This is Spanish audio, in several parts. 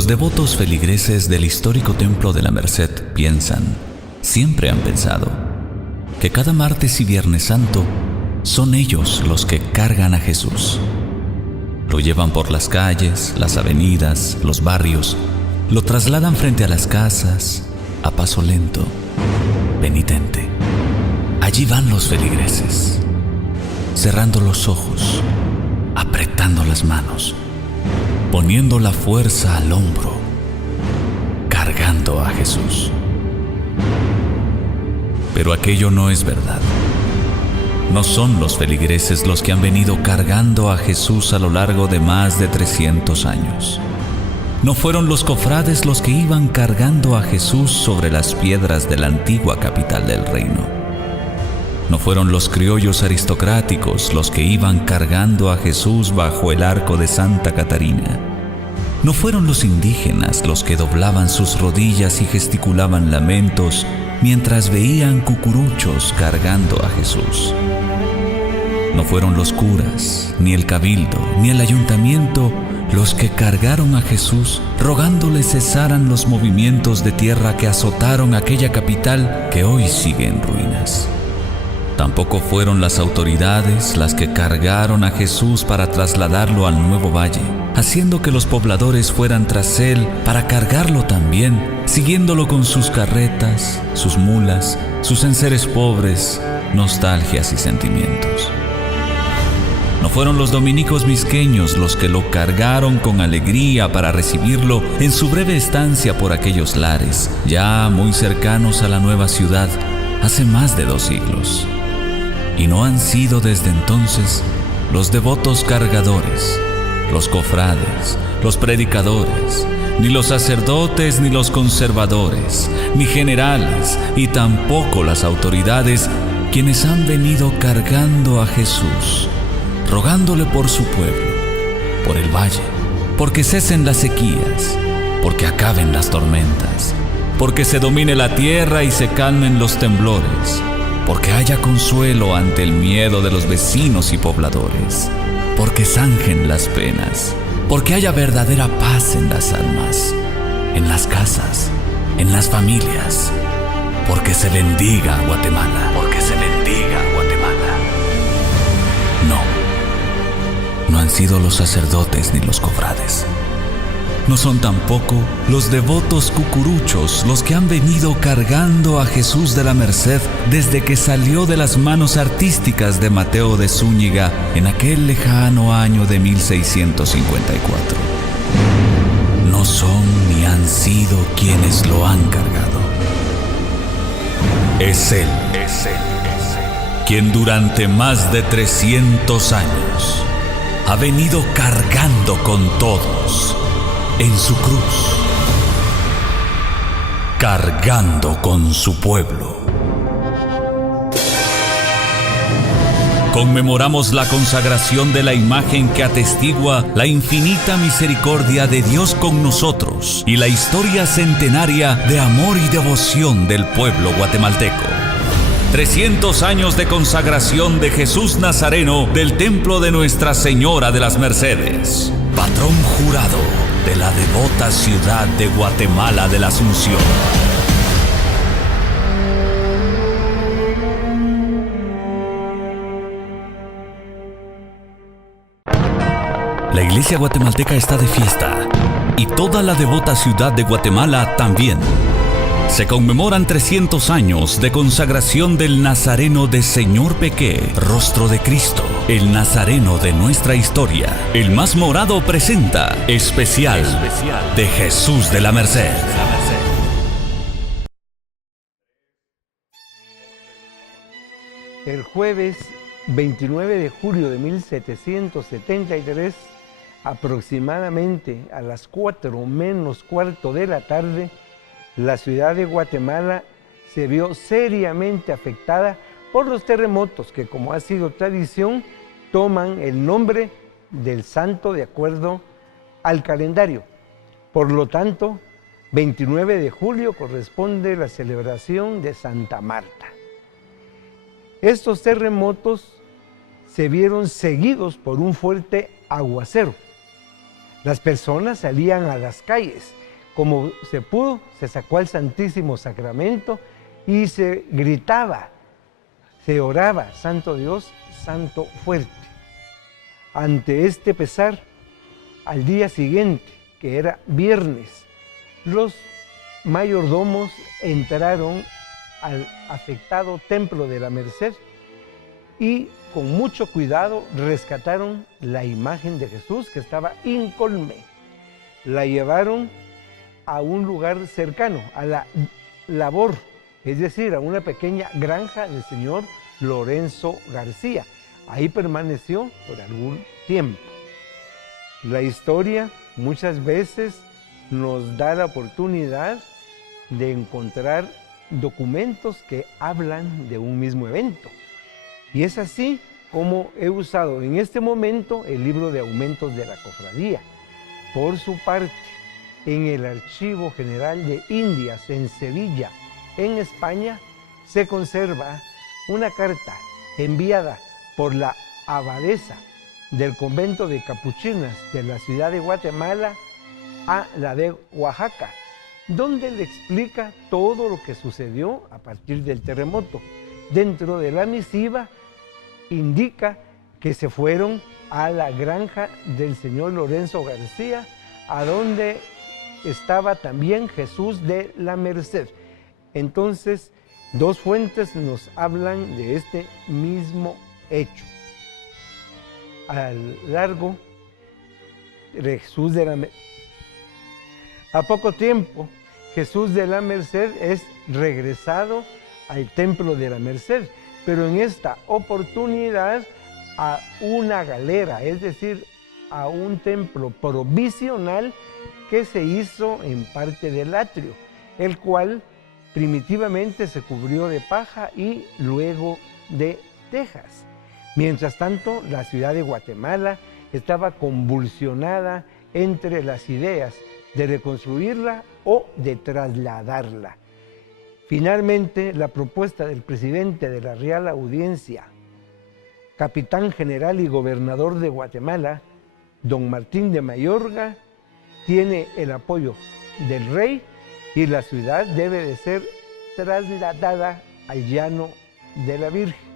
Los devotos feligreses del histórico Templo de la Merced piensan, siempre han pensado, que cada martes y Viernes Santo son ellos los que cargan a Jesús. Lo llevan por las calles, las avenidas, los barrios, lo trasladan frente a las casas, a paso lento, penitente. Allí van los feligreses, cerrando los ojos, apretando las manos, poniendo la fuerza al hombro, cargando a Jesús. Pero aquello no es verdad. No son los feligreses los que han venido cargando a Jesús a lo largo de más de 300 años. No fueron los cofrades los que iban cargando a Jesús sobre las piedras de la antigua capital del reino. No fueron los criollos aristocráticos los que iban cargando a Jesús bajo el arco de Santa Catarina. No fueron los indígenas los que doblaban sus rodillas y gesticulaban lamentos mientras veían cucuruchos cargando a Jesús. No fueron los curas, ni el cabildo, ni el ayuntamiento los que cargaron a Jesús rogándole cesaran los movimientos de tierra que azotaron aquella capital que hoy sigue en ruinas. Tampoco fueron las autoridades las que cargaron a Jesús para trasladarlo al nuevo valle, haciendo que los pobladores fueran tras él para cargarlo también, siguiéndolo con sus carretas, sus mulas, sus enseres pobres, nostalgias y sentimientos. No fueron los dominicos misqueños los que lo cargaron con alegría para recibirlo en su breve estancia por aquellos lares, ya muy cercanos a la nueva ciudad, hace más de 2 siglos. Y no han sido desde entonces los devotos cargadores, los cofrades, los predicadores, ni los sacerdotes, ni los conservadores, ni generales, y tampoco las autoridades quienes han venido cargando a Jesús, rogándole por su pueblo, por el valle, porque cesen las sequías, porque acaben las tormentas, porque se domine la tierra y se calmen los temblores, porque haya consuelo ante el miedo de los vecinos y pobladores, porque zanjen las penas, porque haya verdadera paz en las almas, en las casas, en las familias, porque se bendiga a Guatemala, porque se bendiga a Guatemala. No han sido los sacerdotes ni los cofrades. No son tampoco los devotos cucuruchos los que han venido cargando a Jesús de la Merced desde que salió de las manos artísticas de Mateo de Zúñiga en aquel lejano año de 1654. No son ni han sido quienes lo han cargado. Es Él, quien durante más de 300 años ha venido cargando con todos en su cruz, cargando con su pueblo. Conmemoramos la consagración de la imagen que atestigua la infinita misericordia de Dios con nosotros y la historia centenaria de amor y devoción del pueblo guatemalteco. 300 años de consagración de Jesús Nazareno del Templo de Nuestra Señora de las Mercedes, patrón jurado de la devota ciudad de Guatemala de la Asunción. La iglesia guatemalteca está de fiesta y toda la devota ciudad de Guatemala también. Se conmemoran 300 años de consagración del Nazareno de Señor Pequé, Rostro de Cristo, el Nazareno de nuestra historia. El Más Morado presenta especial de Jesús de la Merced. El jueves 29 de julio de 1773, aproximadamente a las 4:15 de la tarde, la ciudad de Guatemala se vio seriamente afectada por los terremotos que, como ha sido tradición, toman el nombre del santo de acuerdo al calendario. Por lo tanto, 29 de julio corresponde la celebración de Santa Marta. Estos terremotos se vieron seguidos por un fuerte aguacero. Las personas salían a las calles. Como se pudo, se sacó al Santísimo Sacramento y se gritaba, se oraba, Santo Dios, Santo fuerte. Ante este pesar, al día siguiente, que era viernes, los mayordomos entraron al afectado Templo de la Merced y con mucho cuidado rescataron la imagen de Jesús que estaba incólume. La llevaron a un lugar cercano, a la labor, es decir, a una pequeña granja del señor Lorenzo García. Ahí permaneció por algún tiempo. La historia muchas veces nos da la oportunidad de encontrar documentos que hablan de un mismo evento. Y es así como he usado en este momento el libro de aumentos de la cofradía. Por su parte, en el Archivo General de Indias en Sevilla, en España, se conserva una carta enviada por la abadesa del convento de capuchinas de la ciudad de Guatemala a la de Oaxaca, donde le explica todo lo que sucedió a partir del terremoto. Dentro de la misiva indica que se fueron a la granja del señor Lorenzo García, a donde estaba también Jesús de la Merced. Entonces, dos fuentes nos hablan de este mismo hecho. A poco tiempo, Jesús de la Merced es regresado al Templo de la Merced, pero en esta oportunidad a una galera, es decir, a un templo provisional que se hizo en parte del atrio, el cual primitivamente se cubrió de paja y luego de tejas. Mientras tanto, la ciudad de Guatemala estaba convulsionada entre las ideas de reconstruirla o de trasladarla. Finalmente, la propuesta del presidente de la Real Audiencia, capitán general y gobernador de Guatemala, don Martín de Mayorga, tiene el apoyo del rey y la ciudad debe de ser trasladada al Llano de la Virgen.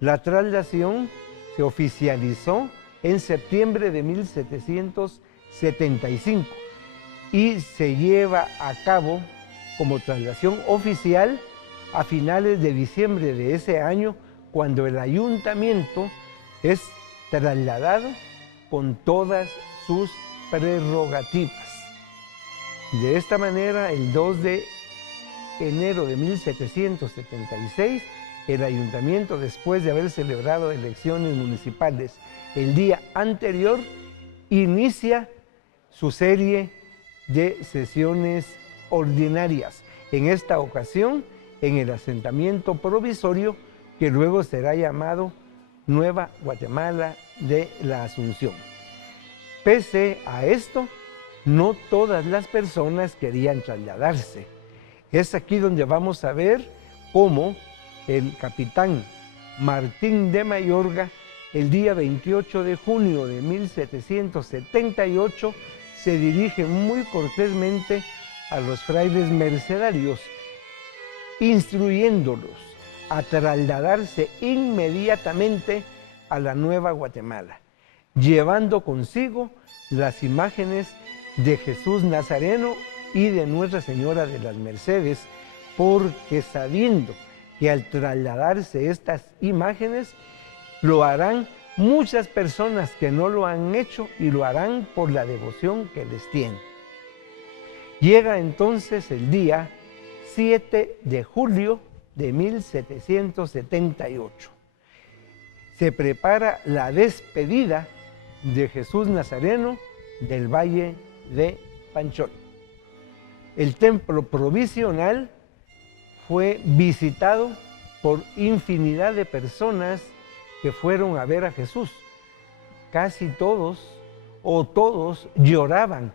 La traslación se oficializó en septiembre de 1775 y se lleva a cabo como traslación oficial a finales de diciembre de ese año, cuando el ayuntamiento es trasladado con todas sus prerrogativas. De esta manera, el 2 de enero de 1776, el ayuntamiento, después de haber celebrado elecciones municipales el día anterior, inicia su serie de sesiones ordinarias, en esta ocasión en el asentamiento provisorio que luego será llamado Nueva Guatemala de la Asunción. Pese a esto, no todas las personas querían trasladarse. Es aquí donde vamos a ver cómo el capitán Martín de Mayorga, el día 28 de junio de 1778, se dirige muy cortésmente a los frailes mercedarios, instruyéndolos a trasladarse inmediatamente a la Nueva Guatemala, llevando consigo las imágenes de Jesús Nazareno y de Nuestra Señora de las Mercedes, porque sabiendo que al trasladarse estas imágenes lo harán muchas personas que no lo han hecho y lo harán por la devoción que les tienen. Llega entonces el día 7 de julio de 1778. Se prepara la despedida de Jesús Nazareno del Valle de Panchón. El templo provisional fue visitado por infinidad de personas que fueron a ver a Jesús. Casi todos o todos lloraban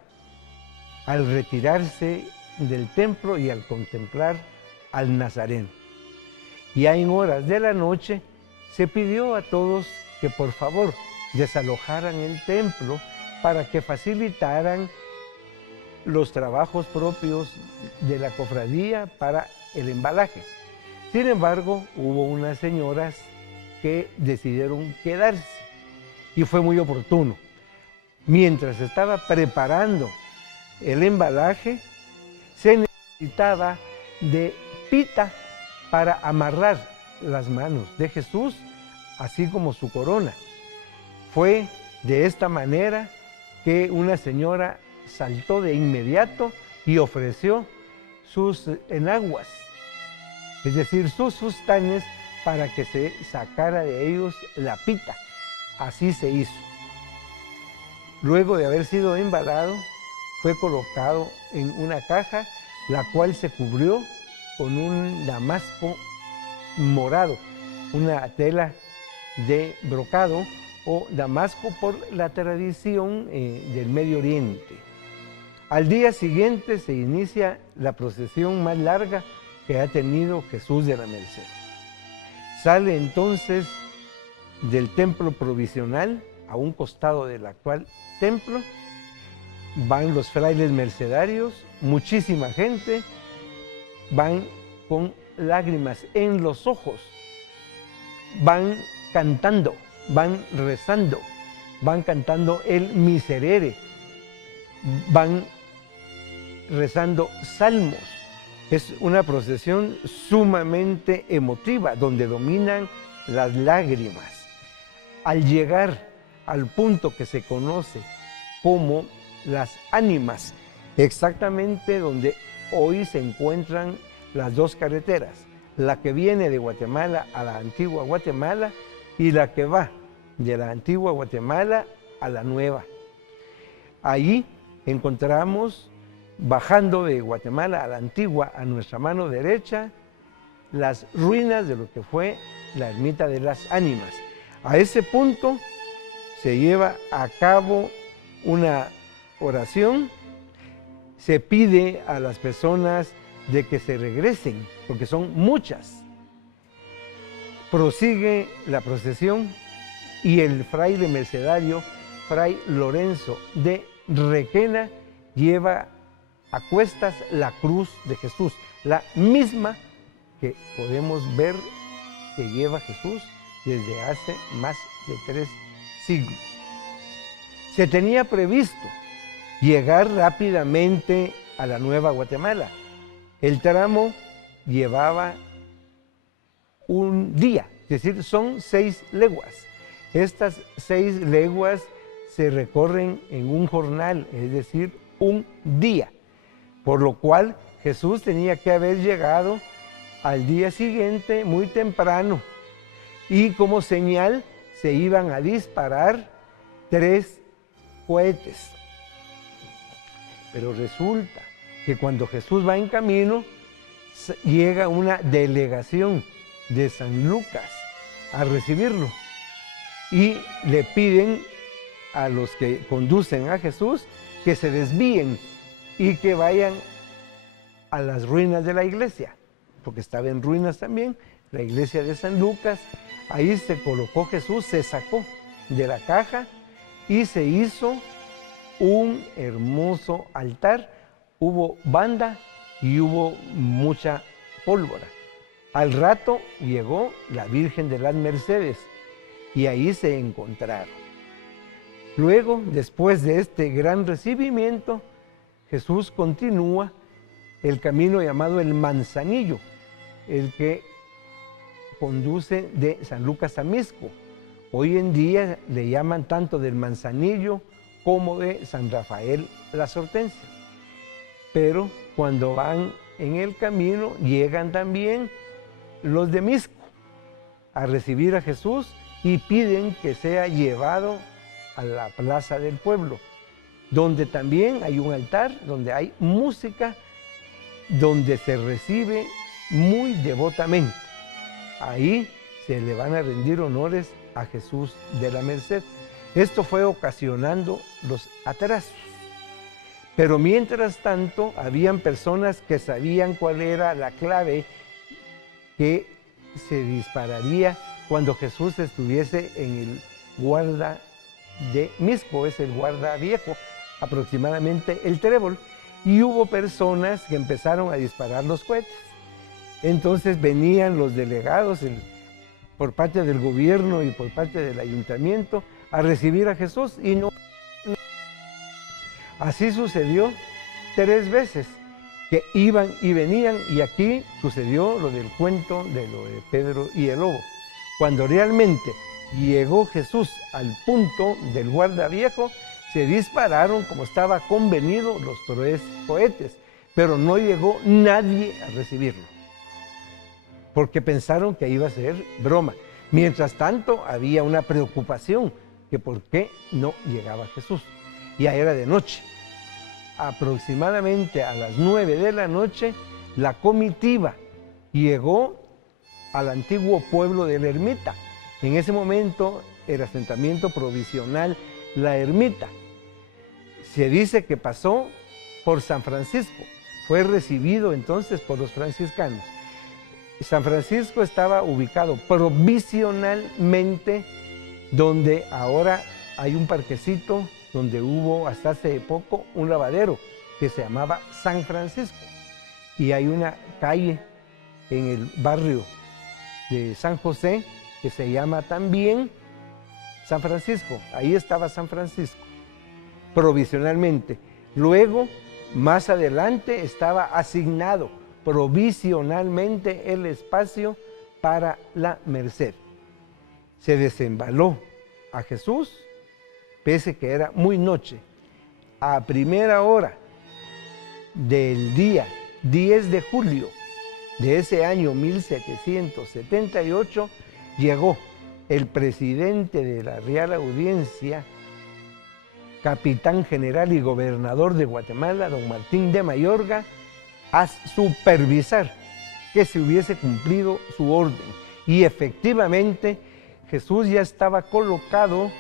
al retirarse del templo y al contemplar al Nazareno. Ya en horas de la noche se pidió a todos que por favor desalojaran el templo para que facilitaran los trabajos propios de la cofradía para el embalaje. Sin embargo, hubo unas señoras que decidieron quedarse y fue muy oportuno. Mientras estaba preparando el embalaje, se necesitaba de pita para amarrar las manos de Jesús, así como su corona. Fue de esta manera que una señora saltó de inmediato y ofreció sus enaguas, es decir, sus fustanes, para que se sacara de ellos la pita. Así se hizo. Luego de haber sido embalado, fue colocado en una caja, la cual se cubrió con un damasco morado, una tela de brocado o damasco por la tradición del Medio Oriente. Al día siguiente se inicia la procesión más larga que ha tenido Jesús de la Merced. Sale entonces del templo provisional a un costado del actual templo. Van los frailes mercedarios, muchísima gente, van con lágrimas en los ojos, van cantando, van rezando, van cantando el Miserere, van rezando salmos. Es una procesión sumamente emotiva, donde dominan las lágrimas. Al llegar al punto que se conoce como las ánimas, exactamente donde hoy se encuentran las dos carreteras, la que viene de Guatemala a la antigua Guatemala y la que va de la antigua Guatemala a la nueva. Allí encontramos, bajando de Guatemala a la antigua, a nuestra mano derecha, las ruinas de lo que fue la ermita de las ánimas. A ese punto se lleva a cabo una oración, se pide a las personas de que se regresen, porque son muchas. Prosigue la procesión y el fraile mercedario, Fray Lorenzo de Requena, lleva a cuestas la cruz de Jesús, la misma que podemos ver que lleva Jesús desde hace más de 3 siglos. Se tenía previsto llegar rápidamente a la Nueva Guatemala. El tramo llevaba un día, es decir, son 6 leguas. Estas 6 leguas se recorren en un jornal, es decir, un día, por lo cual Jesús tenía que haber llegado al día siguiente muy temprano, y como señal se iban a disparar 3 cohetes. Pero resulta que cuando Jesús va en camino, llega una delegación de San Lucas a recibirlo y le piden a los que conducen a Jesús que se desvíen y que vayan a las ruinas de la iglesia, porque estaba en ruinas también la iglesia de San Lucas. Ahí se colocó Jesús, se sacó de la caja y se hizo un hermoso altar. Hubo banda y hubo mucha pólvora. Al rato llegó la Virgen de las Mercedes y ahí se encontraron. Luego, después de este gran recibimiento, Jesús continúa el camino llamado el Manzanillo, el que conduce de San Lucas a Mixco. Hoy en día le llaman tanto del Manzanillo como de San Rafael las Hortensias. Pero cuando van en el camino, llegan también los de Mixco a recibir a Jesús y piden que sea llevado a la plaza del pueblo, donde también hay un altar, donde hay música, donde se recibe muy devotamente. Ahí se le van a rendir honores a Jesús de la Merced. Esto fue ocasionando los atrasos. Pero mientras tanto, habían personas que sabían cuál era la clave que se dispararía cuando Jesús estuviese en el guarda de Misco, es el guarda viejo, aproximadamente el trébol, y hubo personas que empezaron a disparar los cohetes. Entonces venían los delegados por parte del gobierno y por parte del ayuntamiento a recibir a Jesús y no. Así sucedió 3 veces, que iban y venían, y aquí sucedió lo del cuento de lo de Pedro y el lobo. Cuando realmente llegó Jesús al punto del guarda viejo, se dispararon como estaba convenido los 3 cohetes, pero no llegó nadie a recibirlo, porque pensaron que iba a ser broma. Mientras tanto, había una preocupación, que por qué no llegaba Jesús. Ya era de noche. Aproximadamente a las 9 de la noche, la comitiva llegó al antiguo pueblo de la Ermita. En ese momento, el asentamiento provisional La Ermita. Se dice que pasó por San Francisco. Fue recibido entonces por los franciscanos. San Francisco estaba ubicado provisionalmente donde ahora hay un parquecito donde hubo hasta hace poco un lavadero que se llamaba San Francisco. Y hay una calle en el barrio de San José que se llama también San Francisco. Ahí estaba San Francisco, provisionalmente. Luego, más adelante, estaba asignado provisionalmente el espacio para la Merced. Se desembaló a Jesús, pese que era muy noche. A primera hora del día 10 de julio de ese año 1778, llegó el presidente de la Real Audiencia, capitán general y gobernador de Guatemala, don Martín de Mayorga, a supervisar que se hubiese cumplido su orden. Y efectivamente, Jesús ya estaba colocado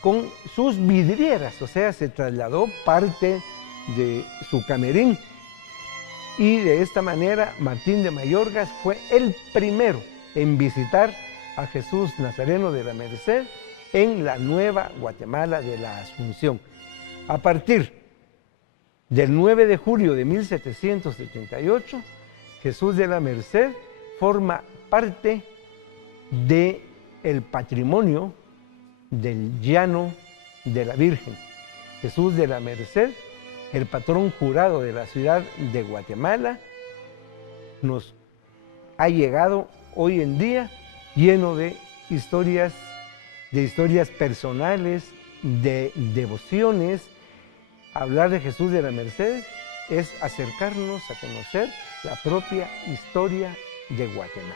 con sus vidrieras, o sea, se trasladó parte de su camerín. Y de esta manera, Martín de Mayorga fue el primero en visitar a Jesús Nazareno de la Merced en la Nueva Guatemala de la Asunción. A partir del 9 de julio de 1778, Jesús de la Merced forma parte del patrimonio del llano de la Virgen. Jesús de la Merced, el patrón jurado de la ciudad de Guatemala, nos ha llegado hoy en día lleno de historias personales, de devociones. Hablar de Jesús de la Merced es acercarnos a conocer la propia historia de Guatemala.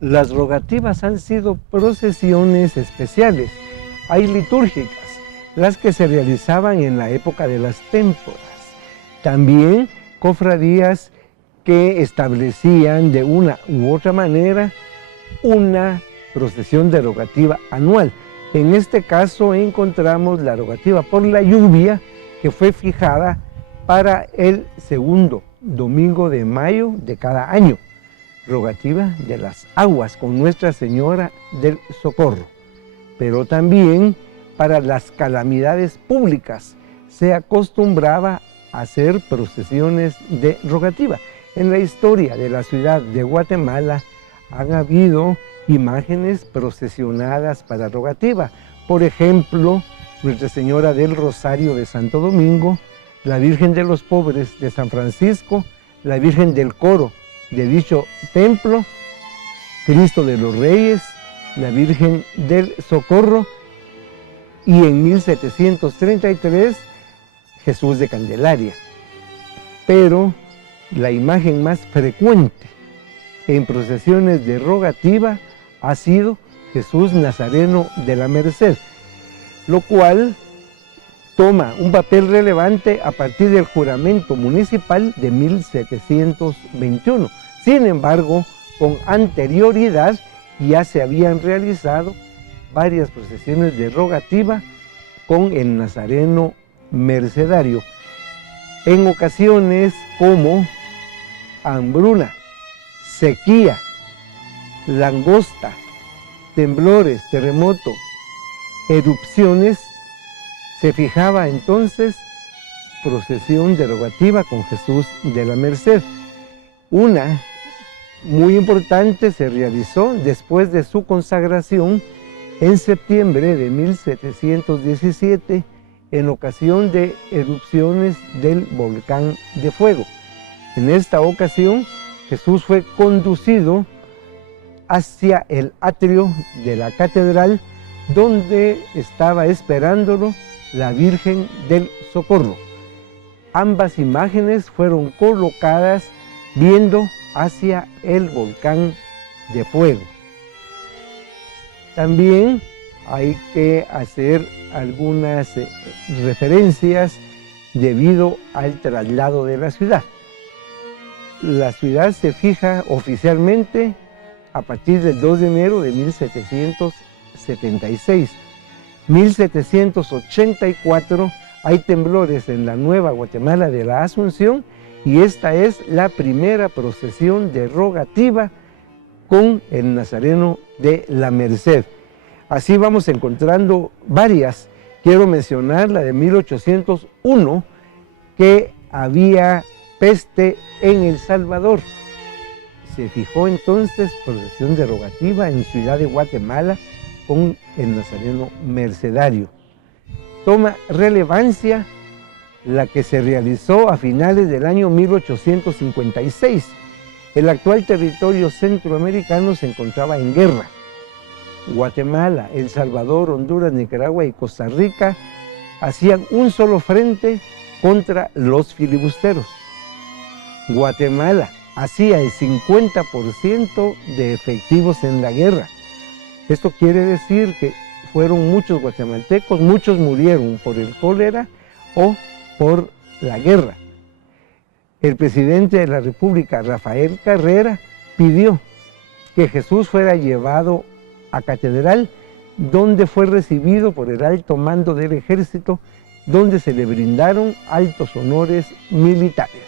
Las rogativas han sido procesiones especiales. Hay litúrgicas, las que se realizaban en la época de las témporas. También cofradías que establecían de una u otra manera una procesión de rogativa anual. En este caso encontramos la rogativa por la lluvia, que fue fijada para el segundo domingo de mayo de cada año. Rogativa de las aguas con Nuestra Señora del Socorro. Pero también para las calamidades públicas se acostumbraba a hacer procesiones de rogativa. En la historia de la ciudad de Guatemala han habido imágenes procesionadas para rogativa. Por ejemplo, Nuestra Señora del Rosario de Santo Domingo, la Virgen de los Pobres de San Francisco, la Virgen del Coro de dicho templo, Cristo de los Reyes, la Virgen del Socorro y en 1733 Jesús de Candelaria. Pero la imagen más frecuente en procesiones de rogativa ha sido Jesús Nazareno de la Merced, lo cual toma un papel relevante a partir del juramento municipal de 1721. Sin embargo, con anterioridad ya se habían realizado varias procesiones de rogativa con el Nazareno mercedario, en ocasiones como hambruna, sequía, langosta, temblores, terremoto, erupciones. Se fijaba entonces procesión de rogativa con Jesús de la Merced. Una muy importante se realizó después de su consagración en septiembre de 1717 en ocasión de erupciones del volcán de fuego. En esta ocasión Jesús fue conducido hacia el atrio de la catedral, donde estaba esperándolo la Virgen del Socorro. Ambas imágenes fueron colocadas viendo hacia el volcán de fuego. También hay que hacer algunas referencias debido al traslado de la ciudad. La ciudad se fija oficialmente a partir del 2 de enero de 1776. 1784 hay temblores en la Nueva Guatemala de la Asunción y esta es la primera procesión de rogativa con el Nazareno de la Merced. Así vamos encontrando varias. Quiero mencionar la de 1801, que había peste en El Salvador. Se fijó entonces procesión de rogativa en Ciudad de Guatemala con el Nazareno mercedario. Toma relevancia la que se realizó a finales del año 1856. El actual territorio centroamericano se encontraba en guerra. Guatemala, El Salvador, Honduras, Nicaragua y Costa Rica hacían un solo frente contra los filibusteros. Guatemala hacía el 50% de efectivos en la guerra. Esto quiere decir que fueron muchos guatemaltecos, muchos murieron por el cólera o por la guerra. El presidente de la República, Rafael Carrera, pidió que Jesús fuera llevado a catedral, donde fue recibido por el alto mando del ejército, donde se le brindaron altos honores militares.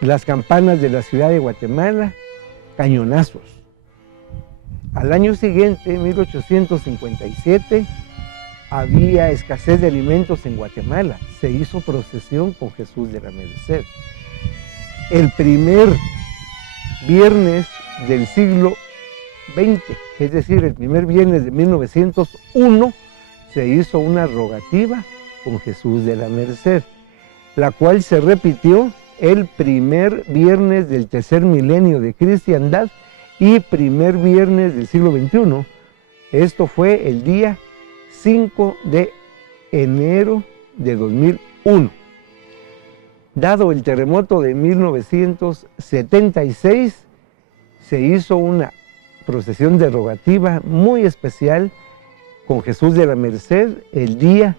Las campanas de la ciudad de Guatemala, cañonazos. Al año siguiente, 1857, había escasez de alimentos en Guatemala. Se hizo procesión con Jesús de la Merced. El primer viernes del siglo XX, es decir, el primer viernes de 1901, se hizo una rogativa con Jesús de la Merced, la cual se repitió el primer viernes del tercer milenio de cristiandad y primer viernes del siglo XXI. Esto fue el día 5 de enero de 2001. Dado el terremoto de 1976, se hizo una procesión de rogativa muy especial con Jesús de la Merced el día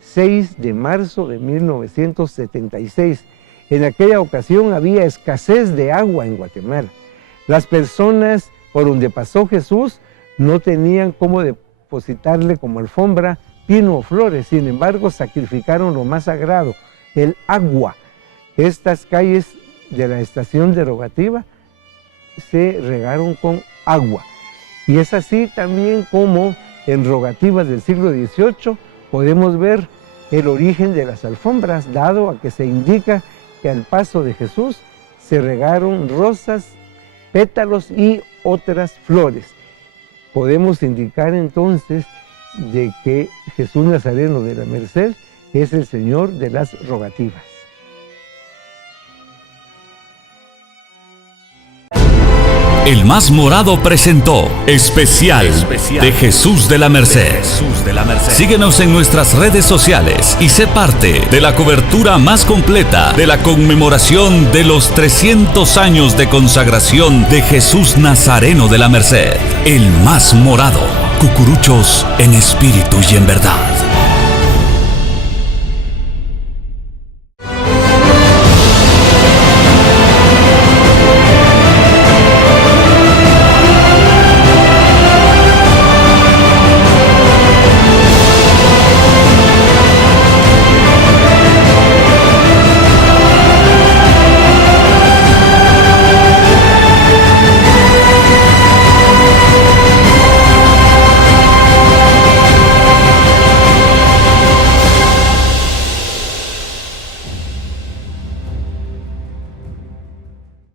6 de marzo de 1976. En aquella ocasión había escasez de agua en Guatemala. Las personas por donde pasó Jesús no tenían cómo depositarle como alfombra pino o flores. Sin embargo, sacrificaron lo más sagrado, el agua. Estas calles de la estación de rogativa se regaron con agua. Y es así también como en rogativas del siglo XVIII podemos ver el origen de las alfombras, dado a que se indica que al paso de Jesús se regaron rosas, pétalos y otras flores. Podemos indicar entonces de que Jesús Nazareno de la Merced es el Señor de las rogativas. El Más Morado presentó Especial de Jesús de la Merced. Síguenos en nuestras redes sociales y sé parte de la cobertura más completa de la conmemoración de los 300 años de consagración de Jesús Nazareno de la Merced. El Más Morado, cucuruchos en espíritu y en verdad.